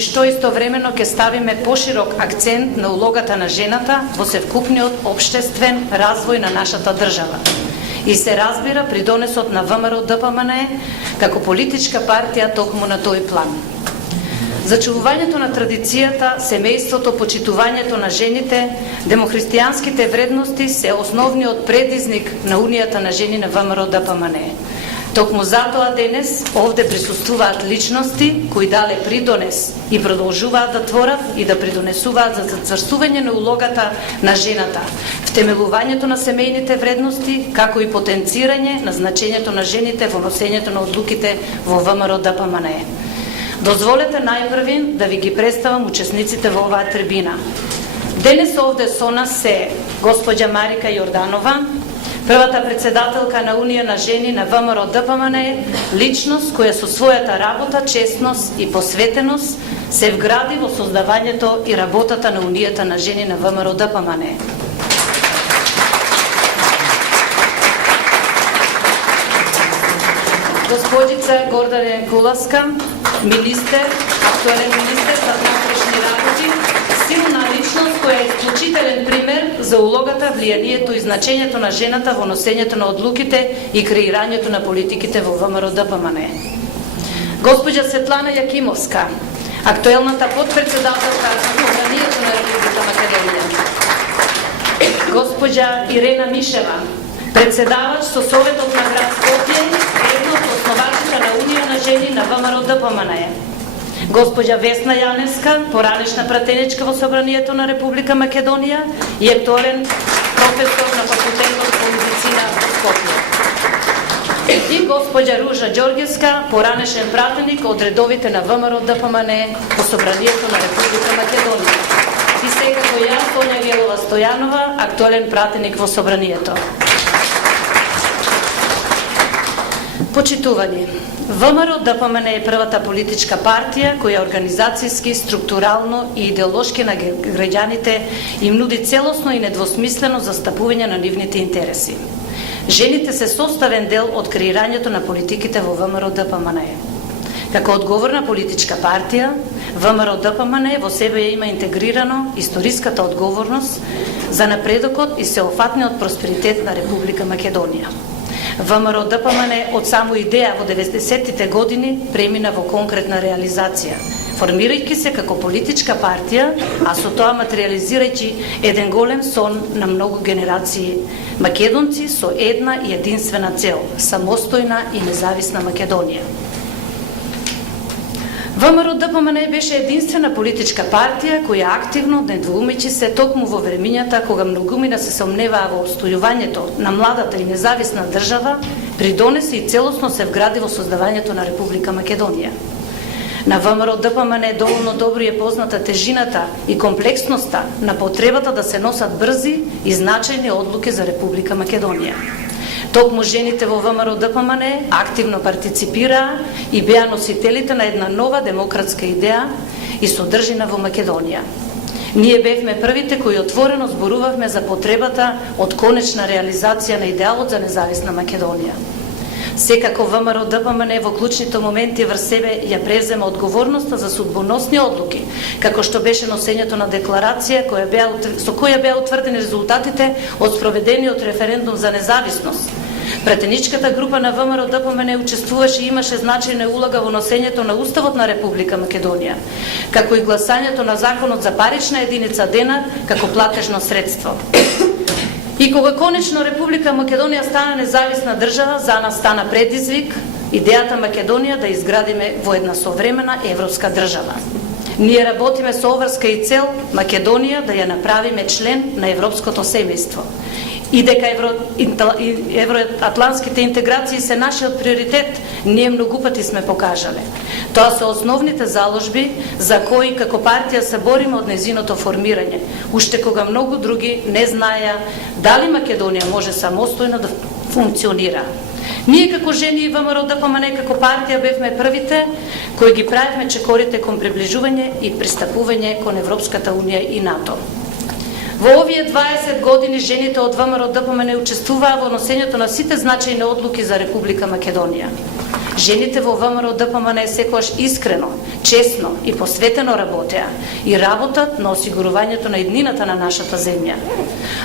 што истовремено ќе ставиме поширок акцент на улогата на жената во севкупниот општествен развој на нашата држава. И се разбира придонесот на ВМРО-ДПМНЕ како политичка партија токму на тој план. Зачувувањето на традицијата, семејството, почитувањето на жените, демохристијанските вредности се основниот предизник на Унијата на жени на ВМРО-ДПМНЕ. Токму затоа денес овде присуствуваат личности кои дале придонес и продолжуваат да творат и да придонесуваат за зацврстување на улогата на жената, втемелувањето на семејните вредности, како и потенцирање на значењето на жените во носењето на одлуките во ВМРО-ДПМНЕ. Дозволете најпрви да ви ги представам учесниците во оваа трибина. Денес овде со нас се госпоѓа Марика Јорданова, првата председателка на Унија на жени на ВМРО-ДПМНЕ, личност која со својата работа, честност и посветеност се вгради во создавањето и работата на Унијата на жени на ВМРО-ДПМНЕ. Господица Гордана Јанкуловска, министер, актуелен министер за внатрешни работи, силна личност која е исклучителен пример за улогата, влијанието и значењето на жената во носењето на одлуките и креирањето на политиките во ВМРО-ДПМНЕ. Госпоѓа Светлана Јакимовска, актуелната подпредседателка на Собранието на Република Македонија. Госпоѓа Ирена Мишева, председавач со Советот на град Скопје, една од основачите на Унија на жени на ВМРО-ДПМНЕ. Госпоѓа Весна Јаневска, поранешна пратеничка во Собранието на Република Македонија и актуелен професор на Факултетот по медицина во Скопје. И госпоѓа Ружа Ѓорѓевска, поранешен пратеник од редовите на ВМРО-ДПМНЕ во Собранието на Република Македонија. И секако јас, Сонја Гелова Стојанова, актуелен пратеник во Собранието. Почитувани, ВМРО-ДПМНЕ е првата политичка партија која организацијски, структурално и идеолошки на граѓаните им нуди целосно и недвосмислено застапување на нивните интереси. Жените се составен дел од креирањето на политиките во ВМРО-ДПМНЕ. Како одговорна политичка партија, ВМРО-ДПМНЕ во себе има интегрирано историската одговорност за напредокот и сеопфатниот просперитет на Република Македонија. ВМРО-ДПМНЕ од само идеја во 90-тите години премина во конкретна реализација, формирајќи се како политичка партија, а со тоа материализирајќи еден голем сон на многу генерации македонци со една и единствена цел – самостојна и независна Македонија. ВМРО-ДПМНЕ беше единствена политичка партија која активно, недвоумејќи се токму во времињата кога многумина се сомневаа во обстојувањето на младата и независна држава, придонесе и целосно се вгради во создавањето на Република Македонија. На ВМРО-ДПМНЕ доволно добро е позната тежината и комплексноста на потребата да се носат брзи и значајни одлуки за Република Македонија. Токму жените во ВМРО-ДПМНЕ активно партиципираа и беа носителите на една нова демократска идеја и содржина во Македонија. Ние бевме првите кои отворено зборувавме за потребата од конечна реализација на идеалот за независна Македонија. Секако ВМРО-ДПМНЕ во клучните моменти врз себе ја презема одговорноста за судбоносни одлуки, како што беше носењето на декларација со која беа утврдени резултатите од спроведениот референдум за независност. Пратеничката група на ВМРО-ДПМНЕ учествуваше и имаше значајна улога во носењето на Уставот на Република Македонија, како и гласањето на Законот за парична единица денар како платежно средство. И кога конечно Република Македонија стана независна држава, за нас стана предизвик идејата Македонија да изградиме во една современа европска држава. Ние работиме со оврска и цел Македонија да ја направиме член на европското семејство. И дека евроатлантските интеграции се нашиот приоритет, ние многу пати сме покажале. Тоа се основните заложби за кои како партија се бориме од незиното формирање, уште кога многу други не знаеа дали Македонија може самостојно да функционира. Ние како жени и ВМРО-ДПМНЕ како партија бевме првите кои ги правевме чекорите кон приближување и пристапување кон Европската унија и НАТО. Во овие 20 години жените од ВМРО-ДПМНЕ учествуваа во носењето на сите значајни одлуки за Република Македонија. Жените во ВМРО ДПМН секогаш искрено, честно и посветено работеа и работат на осигурувањето на еднината на нашата земја.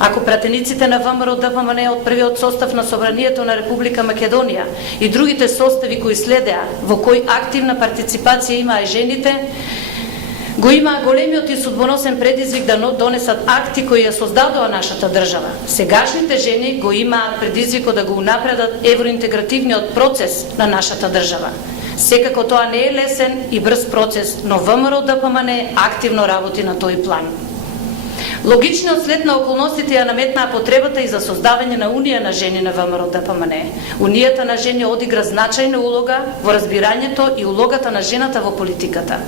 Ако пратениците на ВМРО ДПМН од првиот состав на Собранието на Република Македонија и другите состави кои следеа, во кои активна партиципација имаа и жените, го имаа големиот и судбоносен предизвик да донесат акти кои ја создадоа нашата држава. Сегашните жени го имаат предизвикот да го унапредат евроинтегративниот процес на нашата држава. Секако тоа не е лесен и брз процес, но ВМРО ДПМН активно работи на тој план. Логичниот след на околностите ја наметнаа потребата и за создавање на Унија на жени на ВМРО ДПМН. Унијата на жени одигра значајна улога во разбирањето и улогата на жената во политиката.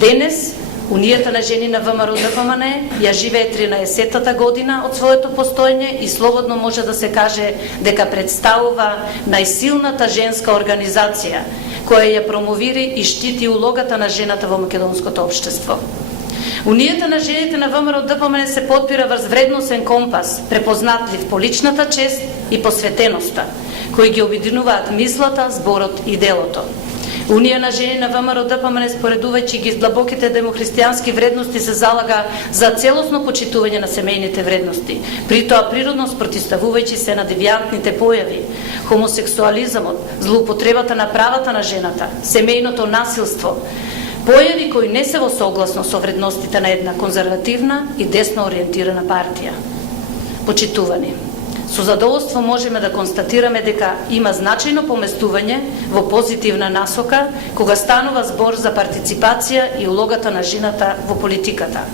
Денес, Унијата на жени на ВМРО ДПМН ја живее 13-та година од своето постоење и слободно може да се каже дека представува најсилната женска организација која ја промовира и штити улогата на жената во македонското општество. Унијата на жените на ВМРО ДПМН се подпира врз вредносен компас, препознатлив по личната чест и посветеноста, кои ги обединуваат мислата, зборот и делото. Унија на жени на ВМРО ДПМН, споредувајќи ги длабоките демохристијански вредности, се залага за целосно почитување на семејните вредности, при тоа природно спротивставувајќи се на девијантните појави, хомосексуализмот, злоупотребата на правата на жената, семејното насилство, појави кои не се во согласно со вредностите на една конзервативна и десно ориентирана партија. Почитувани, со задоволство можеме да констатираме дека има значајно поместување во позитивна насока кога станува збор за партиципација и улогата на жената во политиката.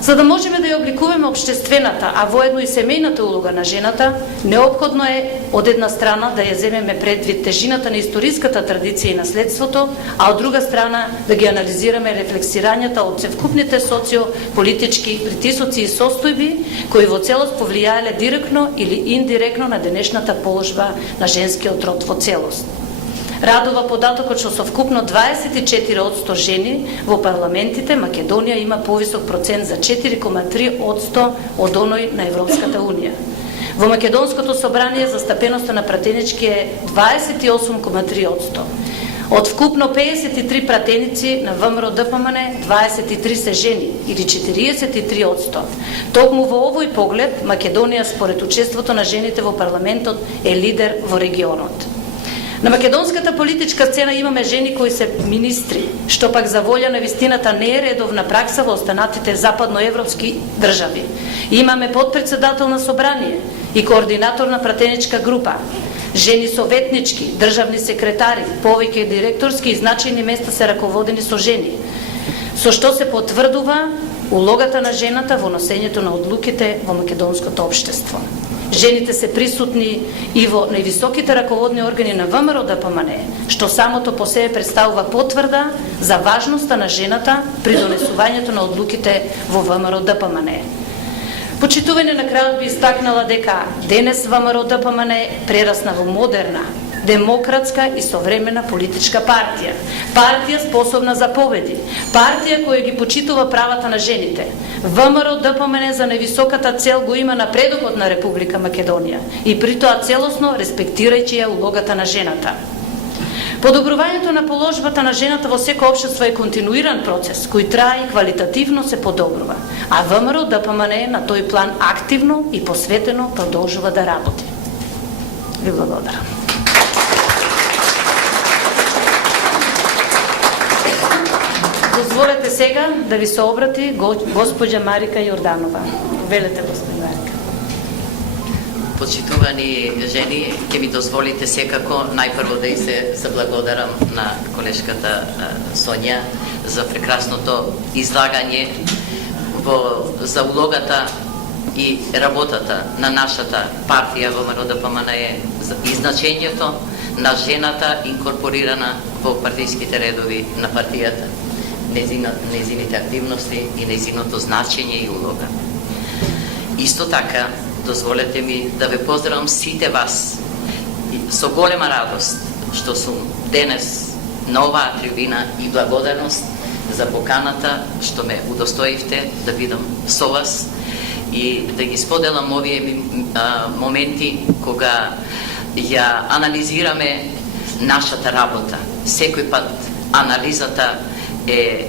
За да можеме да ја обликуваме општествената, а воедно и семејната улога на жената, неопходно е од една страна да ја земеме предвид тежината на историската традиција и наследството, а од друга страна да ги анализираме рефлексирањата од севкупните социо-политички притисоци и состојби кои во целост повлијаеле директно или индиректно на денешната положба на женскиот род во целост. Радува податокот што совкупно 24% жени во парламентите Македонија има повисок процент за 4,3% од оној на Европската Унија. Во Македонското собрание застапеноста на пратенички е 28,3%. Од вкупно 53 пратеници на ВМРО ДПМН, 23 се жени, или 43%. Токму во овој поглед, Македонија според учеството на жените во парламентот е лидер во регионот. На македонската политичка сцена имаме жени кои се министри, што пак за волја на вистината не е редовна пракса во останатите западноевропски држави. Имаме подпредседател на собрание и координатор на пратеничка група, жени советнички, државни секретари, повеќе директорски и значајни места се раководени со жени, со што се потврдува улогата на жената во носењето на одлуките во македонското општество. Жените се присутни и во највисоките раководни органи на ВМРО ДПМН, што самото по себе представува потврда за важноста на жената при донесувањето на одлуките во ВМРО ДПМН. Почитување на крајот би истакнала дека денес ВМРО ДПМН прерасна во модерна, демократска и современа политичка партија. Партија способна за победи. Партија која ги почитува правата на жените. ВМРО ДПМН за највисоката цел го има напредокот на Република Македонија и при тоа целосно респектирајќи ја улогата на жената. Подобрувањето на положбата на жената во секој општество е континуиран процес кој трае и квалитативно се подобрува, а ВМРО ДПМН на тој план активно и посветено продолжува да работи. Ви благодарам. Дозволете сега да ви се обрати госпоѓа Марика Јорданова. Велете, госпоѓа Марика. Почитувани жени, ќе ми дозволите секако најпрво да и се заблагодарам на колешката Сонја за прекрасното излагање за улогата и работата на нашата партија ВМРО ДПМН и значењето на жената инкорпорирана во партиските редови на партијата, незините активности и незиното значење и улога. Исто така, дозволете ми да ве поздравам сите вас со голема радост што сум денес на оваа трибина и благодарност за поканата што ме удостоивте да бидам со вас и да ги споделам овие моменти кога ја анализираме нашата работа. Секој пат анализата е